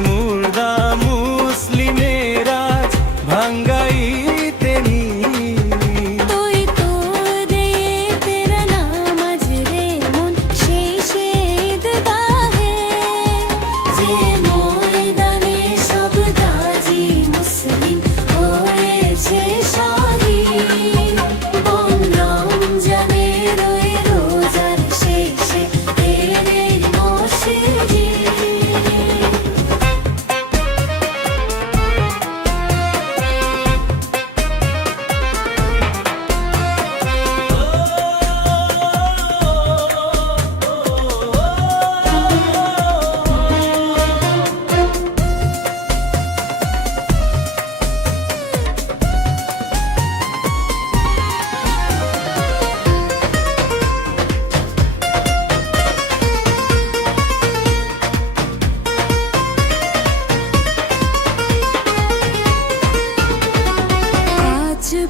মুর্দা মুসলিমেরা ভাঙ্গাইতে নি তুই তো রে তেরা নামাজ রে মন সেই ঈদগাহে যে ময়দানে সব গাজী মুসলিম হয়েছে শহীদ বন রমজানের ওই রোজার শেষে এলেন মসজিদে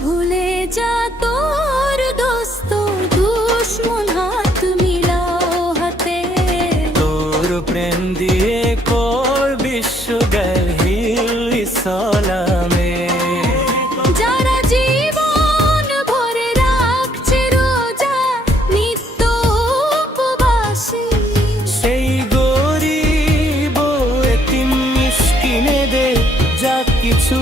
ভুলে যা তোর দোস্ত দুশ্মন হাত মিলাও হাতে তোর প্রেম দিয়ে কর বিশ্ব গহিল সালামে যারা জীবন ভরে রাখছে রোজা নিত্য উপবাসী সেই গরিব এতিম মিসকিনেদের যা কিছু